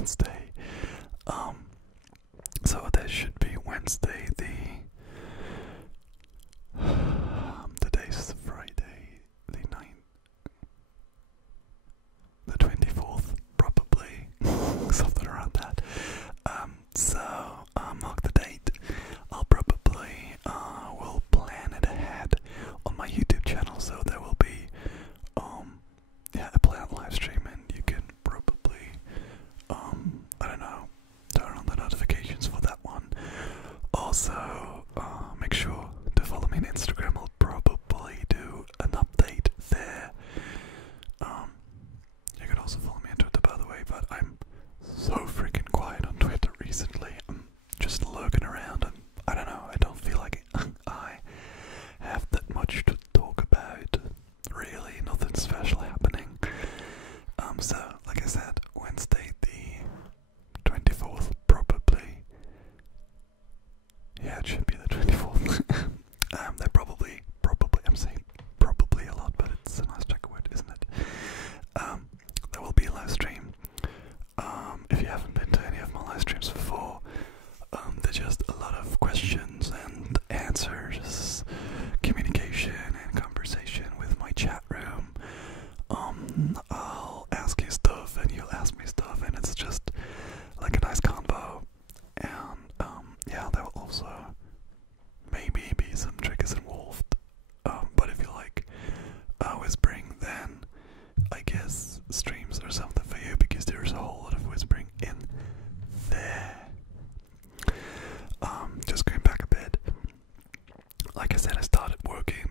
Wednesday. So that should be Wednesday today's Friday, the 24th, probably, something around that. So mark the date. I'll probably will plan it ahead on my YouTube channel, so there will be a planned live stream, and you can probably I don't know, turn on the notifications for that one. Also, make sure to follow me on Instagram. I'll probably do an update there. You can also follow me on Twitter, by the way, but I'm so freaking quiet on Twitter recently. I'm just lurking around, and I don't know, I don't feel like I have that much to talk about. Really, nothing special happening. So, like I said, Wednesday the 24th, probably. Yeah, it should be the 24th. They're probably, I'm saying probably a lot, but it's a nice check word, isn't it? There will be a live stream. If you haven't been to any of my live streams before, they're just a lot of questions and answers, communication and conversation with my chat room. I'll ask you stuff and you'll ask me stuff, and it's just like a nice combo. And yeah, there will also maybe be some triggers involved. But if you like whispering, then I guess streams are something for you, because there's a whole lot of whispering in there. Just going back a bit, like I said, I started working.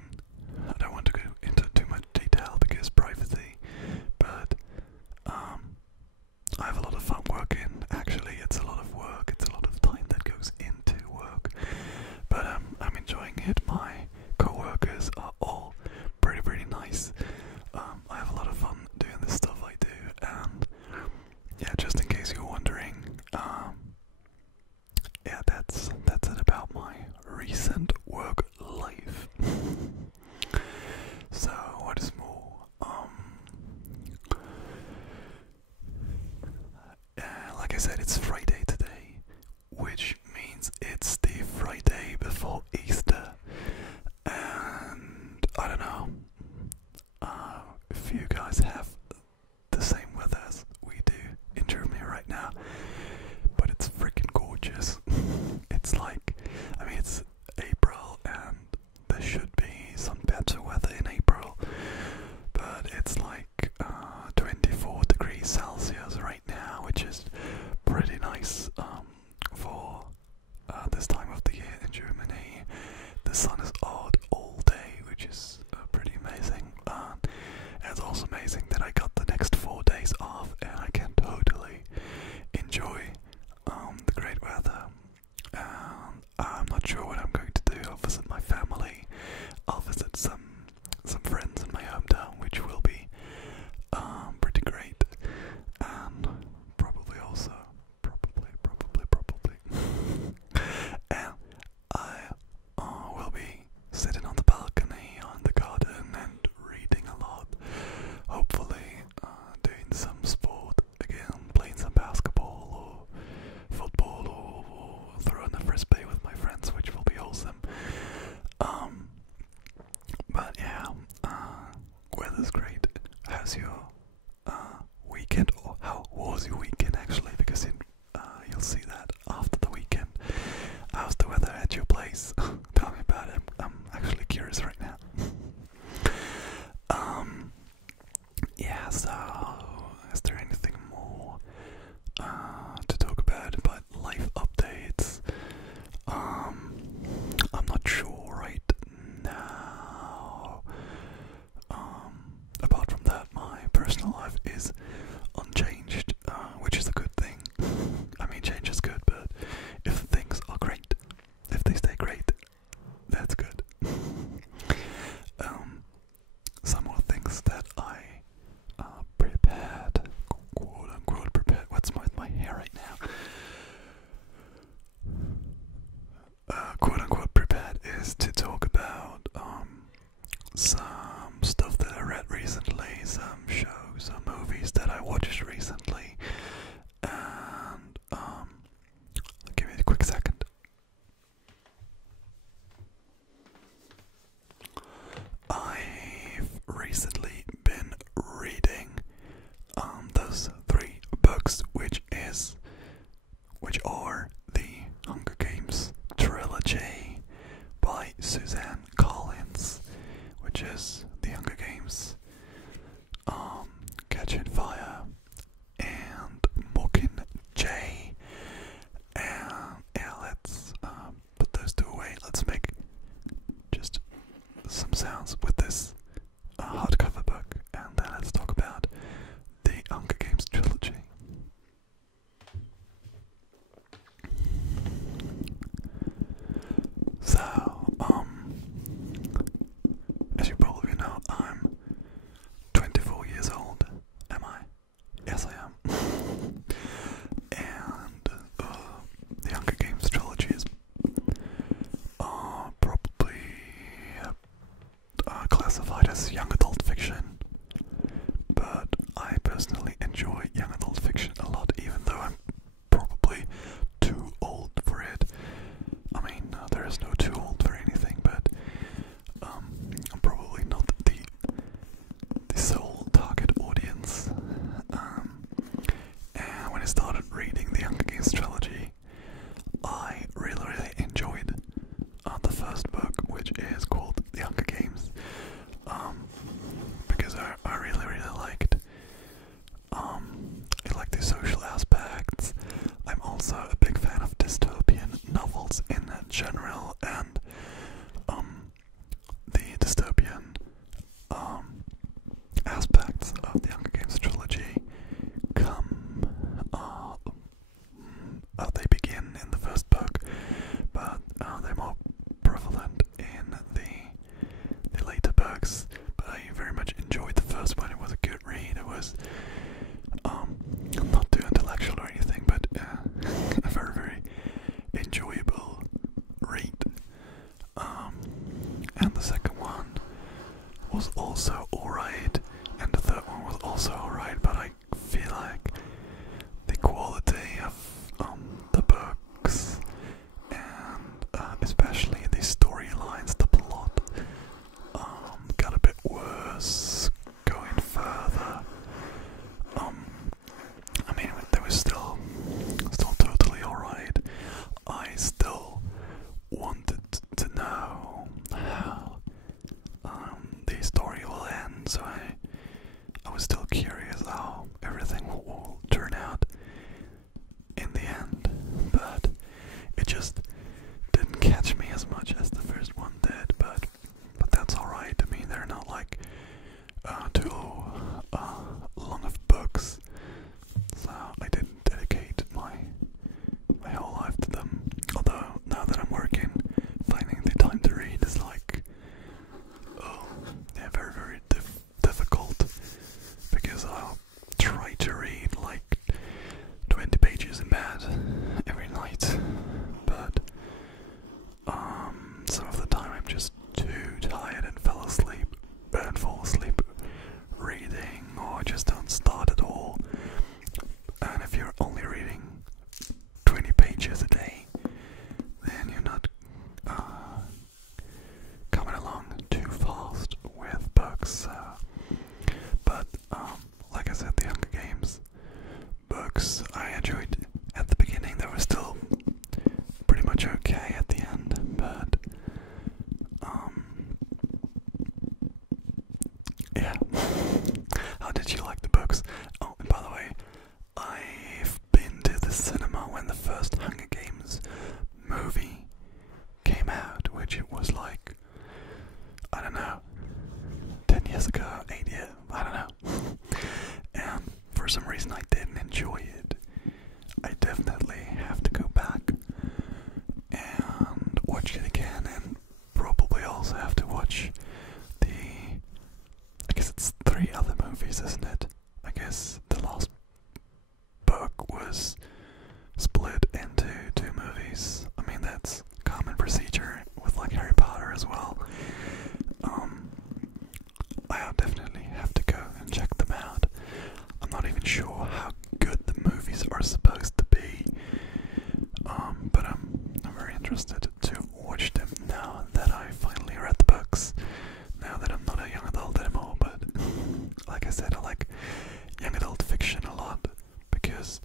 I don't want to go into too much detail because privacy, but I have a lot of fun working. Actually, it's a lot of work, it's a lot of time that goes into work, but I'm enjoying it. My co-workers are all pretty nice. I have a lot of fun doing the stuff I do, and yeah, just in case you're wondering, yeah, that's it about my recent work life. So what is more, like I said, it's Friday today, which means it's the Friday before Easter, and I don't know if you guys have the same weather as we do in Germany right now, but it's freaking gorgeous. It's like, I mean, it's April and there should be some better weather in April, but it's like 24 degrees Celsius right now, which is pretty nice for this time of the year in Germany. The sun is out all day, which is pretty amazing. And it's also amazing that I got the next 4 days off and I can totally enjoy the great weather. I'm not sure what I'm going to do. I'll visit my family. I'll visit some friends in my hometown, which will be pretty great. And probably also, and I will be sitting on the balcony on the garden and reading a lot. Hopefully doing some sport again, playing some basketball or football, or throwing a frisbee with my friends, which will be awesome. But yeah, weather's great. How's your weekend, or how was your weekend actually? Because you'll see that after the weekend. How's the weather at your place? Tell me about it. I'm actually curious right now. Yeah, so is there anything more to talk about life updates? I'm not sure right now. Apart from that, my personal life is unchanged, which is a good thing. I mean, change is good, but if things are great, if they stay great, that's good. Some more things that I prepared, quote unquote prepared. What's with my hair right now? Quote unquote prepared is to talk about some stuff that I read recently, some shows, some movies that I watched recently, So, as you probably know, I'm 24 years old. Am I? Yes, I am. And the Hunger Games trilogy is probably classified as young adult fiction, but I personally enjoy young adult fiction a lot, even though I'm probably too old for it. I mean, there is no too old for anything, but I'm probably not the sole target audience. And when I started reading the Hunger Games trilogy, I really enjoyed the first book, which is called The Hunger Games, because I really liked the social aspects. I'm also a big fan of dystopian novels in general, and the dystopian aspects of the Hunger Games trilogy they begin in the first book, but they're more prevalent in the later books. But I very much enjoyed the first one. It was a good read. It was not too intellectual or anything, but a very enjoyable read. And the second one was also alright, and the third one was also alright, but I feel like the quality of the books, and especially the storylines, the plot, got a bit worse going further. I mean, they were still totally alright. I still wanted to know how the story will end, so I was still curious how everything will turn out in the end, but it just didn't catch me as much as the first one did, but that's alright. I mean, they're not like too long of books, so I didn't dedicate my whole life to them. Although now that I'm working, finding the time to read is like very difficult, because I'll try to read like 20 pages in bed every night, but some of the time I'm just too tired and fall asleep reading, or just don't start at all. And if you're only reading 20 pages a day, then you're not coming along too fast with books. But like I said, the Hunger Games books I enjoyed at the beginning. They were still pretty much okay at the end, but yeah. How did you like the books? Oh, and by the way, I've been to the cinema when the first Hunger Games movie came out, which it was like, I don't know, 10 years ago, 8 years, I don't know. And for some reason I didn't enjoy it. I definitely have to go back and watch it again, and probably also have to watch I guess it's 3 other movies, isn't it? I guess the last book was split into 2 movies. I mean, that's common procedure with like Harry Potter as well. I definitely have to go and check them out. I'm not even sure how good the movies are supposed to be, but I'm very interested to watch them now that I finally read the books. Now that I'm not a young adult anymore, but like I said, I like young adult fiction a lot, because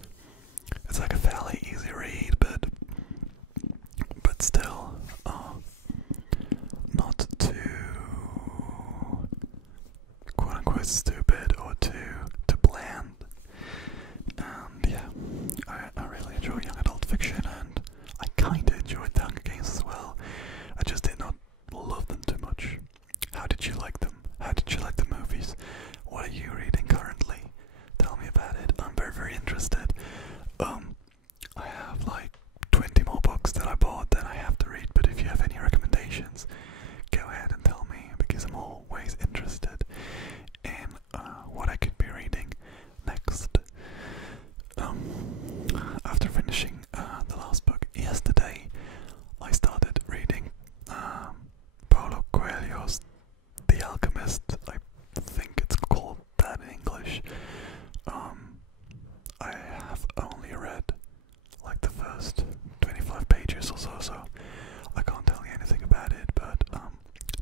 almost 25 pages or so, so I can't tell you anything about it, but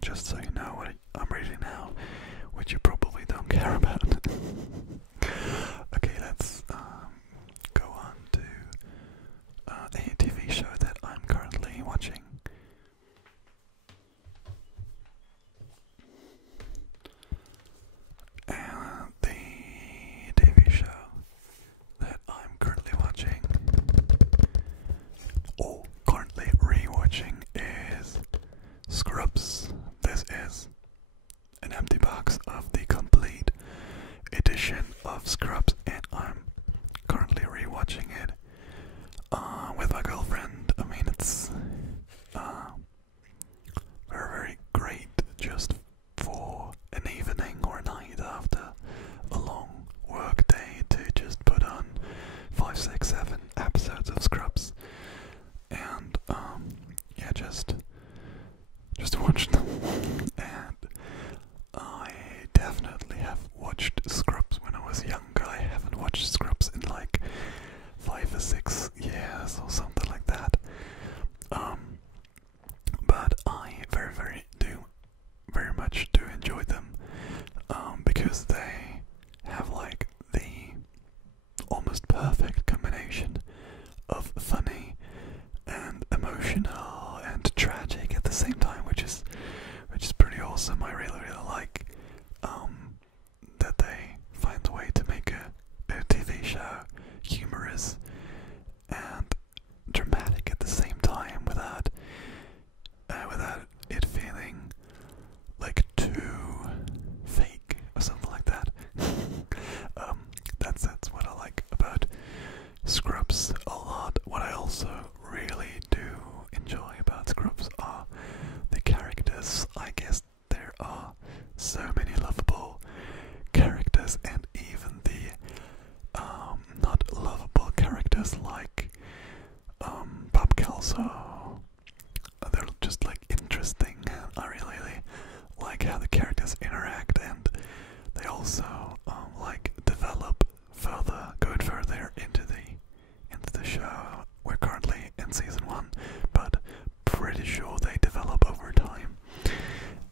just so you know what I'm reading now, which you probably don't care about. Okay, let's go on to a TV show that I'm currently watching. And the TV show that I'm currently watching, or currently rewatching, is Scrubs. This is an empty box of the complete edition of Scrubs, and I'm currently rewatching it with my girlfriend. I mean, it's very, very great just for an evening or a night after a long work day to just put on 5, 6, 7 episodes of Scrubs and yeah, just watch them. And I definitely have watched Scrubs when I was younger. I haven't watched Scrubs in like 5 or 6 years or something like that. But I very much do enjoy them, because they have like the almost perfect combination of funny and emotional and tragic at the same time, which is pretty awesome. I really like that they find a way to make a TV show humorous and dramatic at the same time without it feeling like too fake or something like that. That's what I like about Scrubs a lot. What I also really do enjoy about Scrubs are the characters. I guess there are so many lovable characters, and even the not lovable characters like Bob Kelso. They're just like interesting. I really like how the characters interact, and they also like develop further, going further into the show. We're currently in season 1, but pretty sure they develop over time.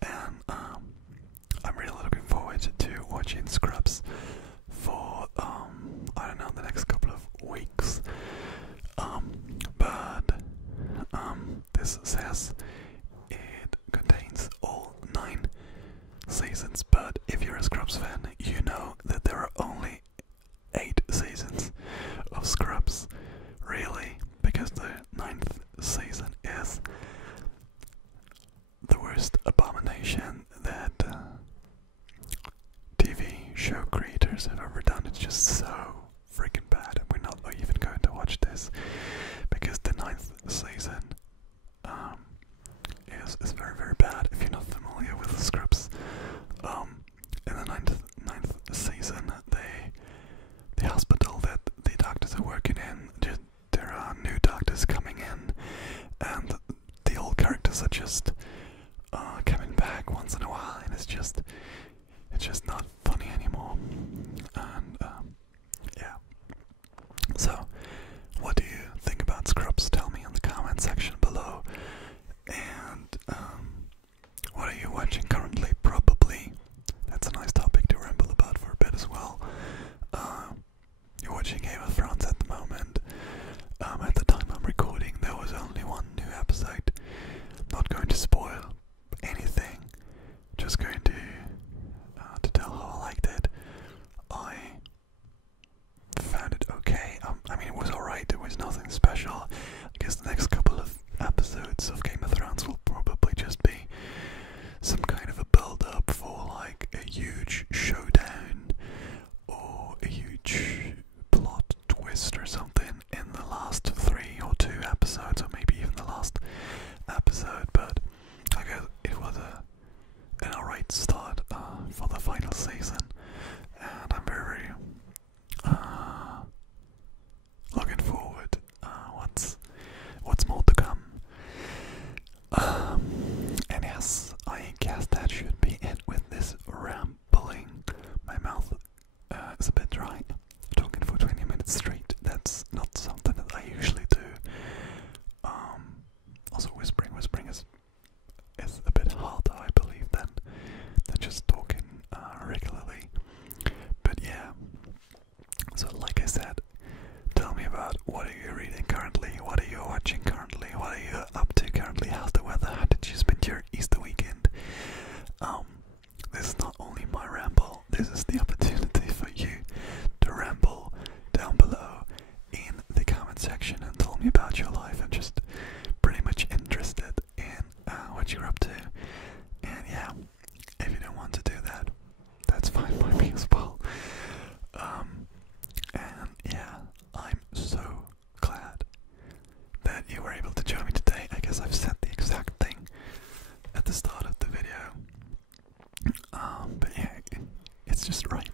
And I'm really looking forward to watching Scrubs for I don't know, the next couple of weeks. But this says it contains all 9 seasons, but if you're a Scrubs fan, you know that there are only 8 seasons of Scrubs, really, because the 9th season is the worst abomination that TV show creators have ever done. It's just so freaking bad, and we're not even going to watch this because the 9th season is very, very bad. If you're not familiar with the Scrubs, in the 9th season, the hospital that the doctors are working in, there are new doctors coming in, and the old characters are just coming back once in a while, and it's just not funny anymore. And yeah. So, what do you think about Scrubs? Tell me in the comment section below. And what are you watching currently? Probably that's a nice topic to ramble about for a bit as well. You're watching Game of Thrones at the moment. At the time I'm recording, there was only 1 new episode. Not going to spoil anything. Just going to tell how I liked it. I found it okay. I mean, it was alright. There was nothing special. I guess the next couple of episodes of Game of Thrones will probably just be some kind of a build-up for like a huge showdown or a huge plot twist or something in the last 3 or 2 episodes, or maybe even the last episode. But I guess it was an alright start for the final season, and I'm very looking forward. What's more to come. And yes, I guess that should be it with this rambling. My mouth is a bit dry. Talking for 20 minutes straight, that's not something that I usually do. about what are you reading currently, what are you watching currently, what are you up to currently, how's the weather, how did you spend your Easter weekend? This is not only my ramble, this is the opportunity for you to ramble down below in the comment section and tell me about your life. I'm just pretty much interested in what you're up to. And yeah, if you don't want to do that, that's fine by me as well. And yeah, I'm so glad that you were able to join me today. I guess I've said the exact thing at the start of the video. But yeah, it's just right.